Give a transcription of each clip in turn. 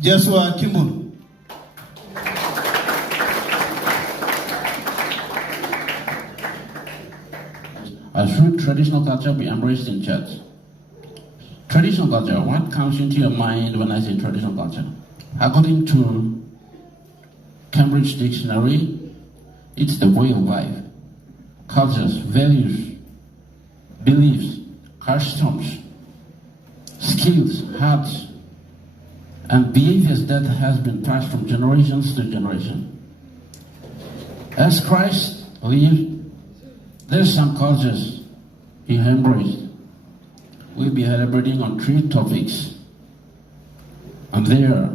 Joshua Kimun. Should traditional culture be embraced in church? Traditional culture, what comes into your mind when I say traditional culture? According to Cambridge Dictionary, it's the way of life, cultures, values, beliefs, customs, skills, habits, and behaviors that has been passed from generations to generation. As Christ lived, there's some cultures he embraced. We'll be elaborating on 3 topics, and they are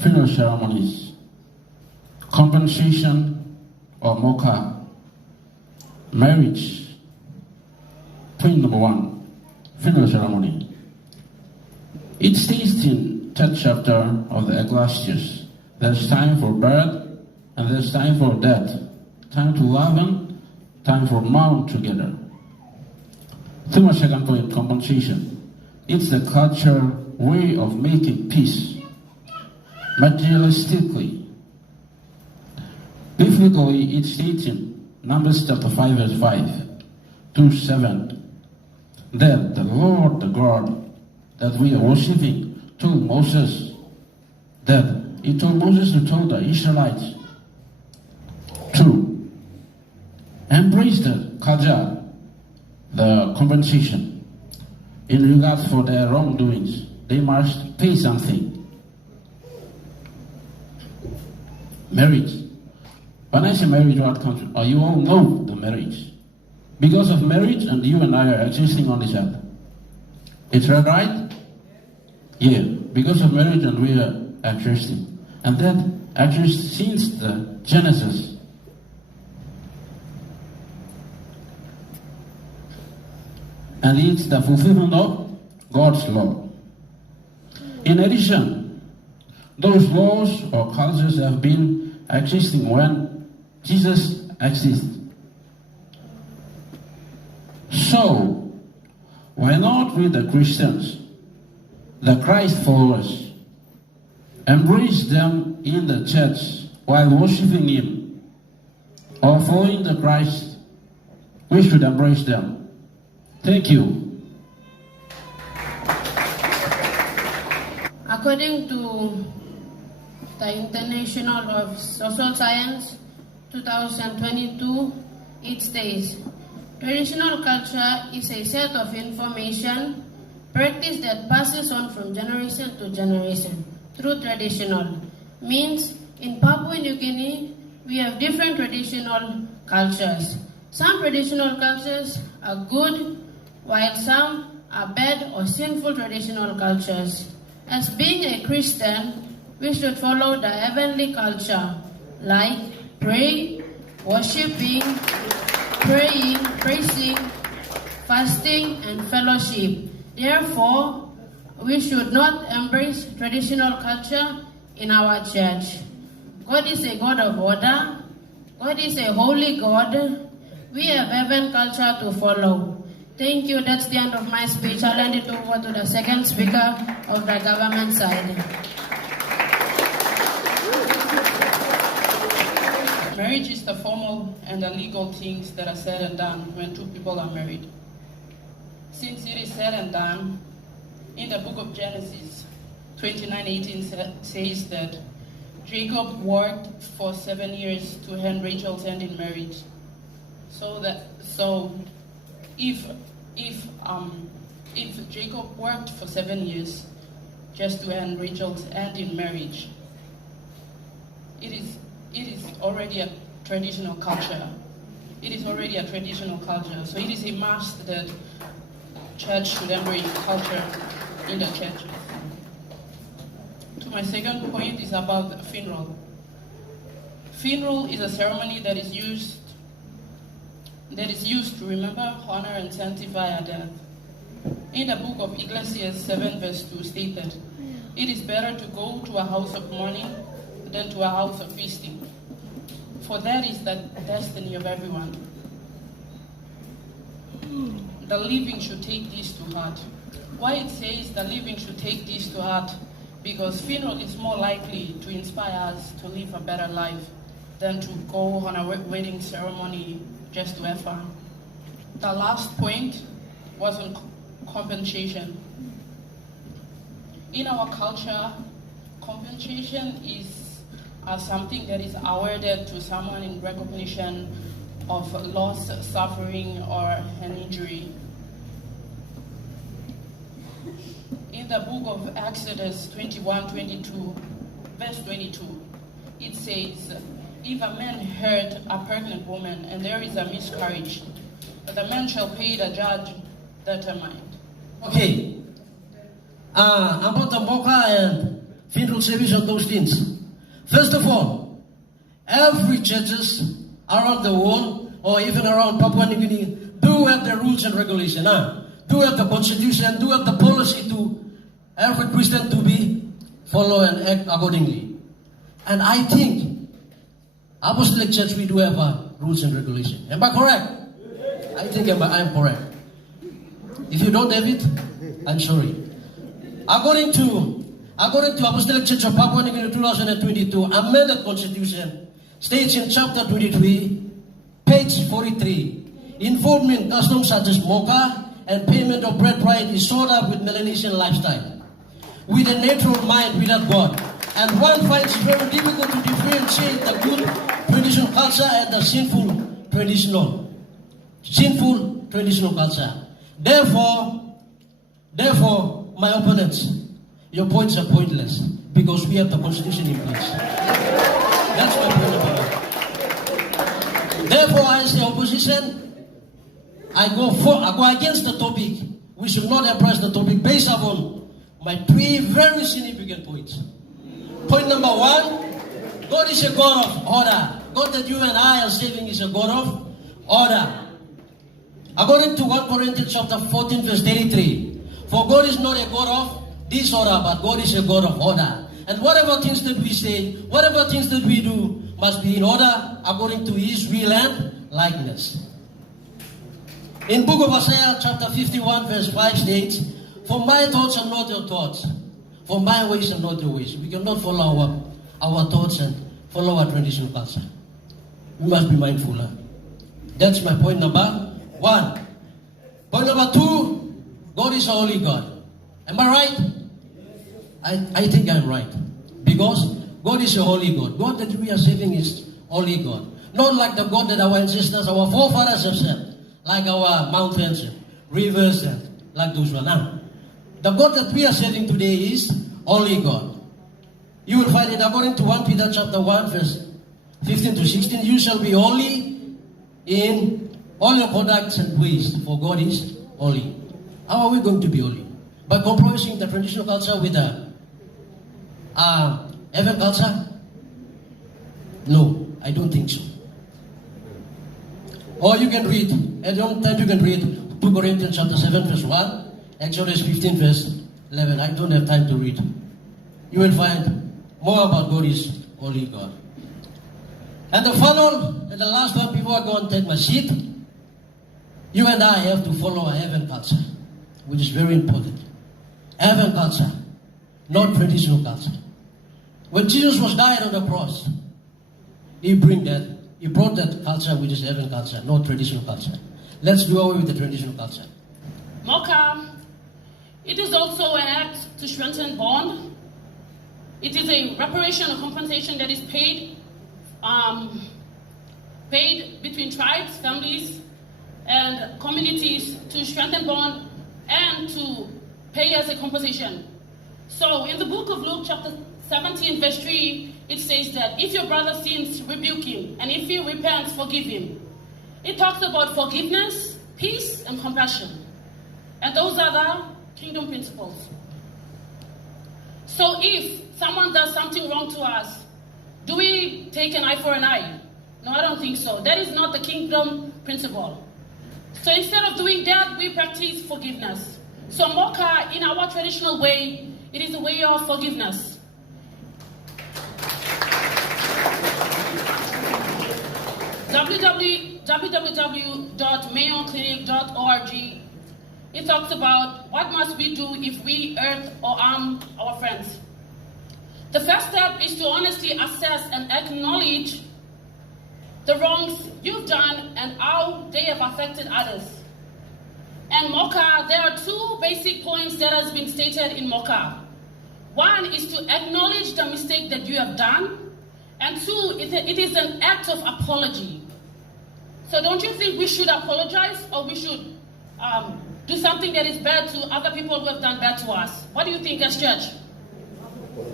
funeral ceremonies, compensation or mocha, marriage. Point number 1, funeral ceremony. It states in 3rd chapter of the Ecclesiastes, there's time for birth and there's time for death, time to leaven, time for mourn together. To my second point, compensation. It's the culture way of making peace, materialistically. Biblically, it states in Numbers chapter 5 verse 5 to 7 that the Lord, the God that we are worshiping, told Moses that he told Moses to tell the Israelites to embrace the culture, the compensation in regards for their wrongdoings. They must pay something. Marriage. When I say marriage, what comes? You all know the marriage. Because of marriage, and you and I are existing on this earth. It's right? Yeah. Because of marriage, and we are existing. And that actually since the Genesis. And it's the fulfillment of God's law. In addition, those laws or cultures have been existing when Jesus existed. So, why not we the Christians, the Christ followers, embrace them in the church while worshiping Him or following the Christ? We should embrace them. Thank you. According to the International of Social Science 2022, it states, traditional culture is a set of information, practice that passes on from generation to generation through traditional. Means in Papua New Guinea, we have different traditional cultures. Some traditional cultures are good, while some are bad or sinful traditional cultures. As being a Christian, we should follow the heavenly culture, like pray, worshiping, praying, praising, fasting, and fellowship. Therefore, we should not embrace traditional culture in our church. God is a God of order. God is a holy God. We have heaven culture to follow. Thank you. That's the end of my speech. I'll hand it over to the second speaker of the government side. Marriage is the formal and the legal things that are said and done when 2 people are married. Since it is said and done, in the book of Genesis 29:18 says that Jacob worked for 7 years to hand Rachel's hand in marriage. So if Jacob worked for 7 years just to hand Rachel's hand in marriage, it is already a traditional culture. It is already a traditional culture. So it is a must that church should embrace culture in the church. To my second point is about the funeral. Funeral is a ceremony that is used to remember, honor, and sanctify a death. In the book of Ecclesiastes 7 verse 2 stated, it is better to go to a house of mourning than to a house of feasting, for that is the destiny of everyone. The living should take this to heart. Why it says the living should take this to heart? because funeral is more likely to inspire us to live a better life than to go on a wedding ceremony just to have fun. The last point was on compensation. In our culture, compensation is something that is awarded to someone in recognition of loss, suffering, or an injury. In the book of Exodus 21:22, verse 22, it says, if a man hurt a pregnant woman and there is a miscarriage, the man shall pay the judge determined. Okay. About the mocha and funeral service and those things. First of all, every churches around the world or even around Papua New Guinea do have the rules and regulations. Do have the constitution, do have the policy to every Christian to be follow and act accordingly. And I think Apostolic Church we do have rules and regulations. Am I correct? I think I'm correct. If you don't have it, I'm sorry. According to Apostolic Church of Papua New Guinea 2022, amended constitution states in chapter 23, page 43, involvement customs such as mocha and payment of bread pride is sought up with Melanesian lifestyle, with a natural mind without God. And one finds it very difficult to differentiate the good traditional culture and the sinful traditional culture. Therefore, my opponents, your points are pointless because we have the constitution in place. That's my point about it. Therefore, I say opposition, I go against the topic. We should not approach the topic based upon my three very significant points. Point number one, God is a God of order. God that you and I are serving is a God of order. According to 1 Corinthians chapter 14 verse 33, for God is not a God of disorder, but God is a God of order. And whatever things that we say, whatever things that we do, must be in order according to His will and likeness. In book of Isaiah chapter 51 verse 5 states, for my thoughts are not your thoughts, for my ways are not your ways. We cannot follow our thoughts and follow our traditional culture. We must be mindful. That's my point number one. Point number two, God is a holy God. Am I right? I think I'm right. Because God is a holy God. God that we are serving is holy God. Not like the God that our ancestors, our forefathers have served. Like our mountains, rivers, and like those one. The God that we are serving today is holy God. You will find it according to 1 Peter chapter 1 verse 15 to 16. You shall be holy in all your conducts and ways, for God is holy. How are we going to be holy? By compromising the traditional culture with the heaven culture? No, I don't think so. Or you can read, at one time you can read 2 Corinthians chapter 7 verse 1, Exodus 15 verse 11. I don't have time to read. You will find more about God is holy God. And the final and the last one before I go and take my seat, you and I have to follow a heaven culture, which is very important. Heaven culture, not traditional culture. When Jesus was died on the cross, He brought that culture, which is heaven culture, not traditional culture. Let's do away with the traditional culture. Mocha, it is also an act to strengthen bond. It is a reparation or compensation that is paid between tribes, families, and communities to strengthen bond and to pay as a compensation. So in the book of Luke chapter 17 verse 3, it says that if your brother sins, rebuke him, and if he repents, forgive him. It talks about forgiveness, peace, and compassion. And those are the kingdom principles. So if someone does something wrong to us, do we take an eye for an eye? No, I don't think so. That is not the kingdom principle. So instead of doing that, we practice forgiveness. So Mocha, in our traditional way, it is a way of forgiveness. www.mayonclinic.org. It talks about what must we do if we hurt or harm our friends. The first step is to honestly assess and acknowledge the wrongs you've done and how they have affected others. And MOCA, there are two basic points that has been stated in MOCA. One is to acknowledge the mistake that you have done, and two, it is an act of apology. So don't you think we should apologize, or we should do something that is bad to other people who have done bad to us? What do you think as church?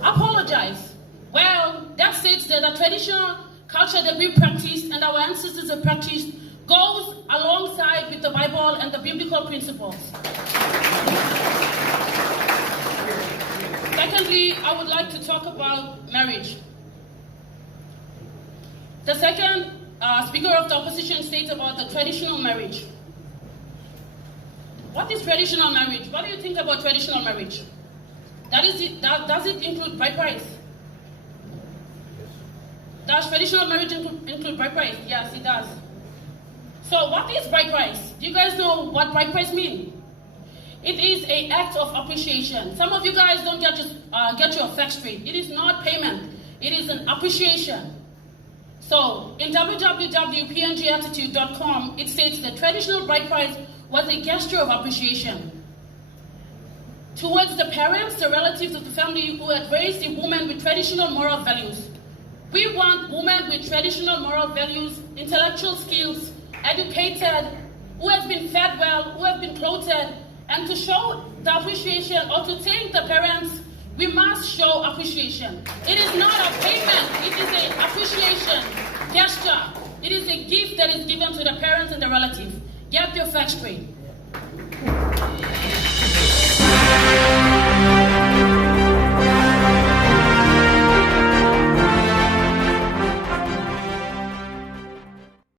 Apologize. Well, that states that the traditional culture that we practice and our ancestors have practiced goes alongside with the Bible and the biblical principles. Secondly, I would like to talk about marriage. The second speaker of the opposition states about the traditional marriage. What is traditional marriage? What do you think about traditional marriage? Does it include bride price? Does traditional marriage include bride price? Yes, it does. So what is bride price? Do you guys know what bride price means? It is an act of appreciation. Some of you guys don't get your facts straight. It is not payment. It is an appreciation. So in www.pngattitude.com, it states that traditional bride price was a gesture of appreciation towards the parents, the relatives of the family who had raised a woman with traditional moral values. We want women with traditional moral values, intellectual skills, educated, who have been fed well, who have been clothed, and to show the appreciation or to thank the parents, we must show appreciation. It is not a payment, it is an appreciation gesture. It is a gift that is given to the parents and the relatives. Get your facts straight.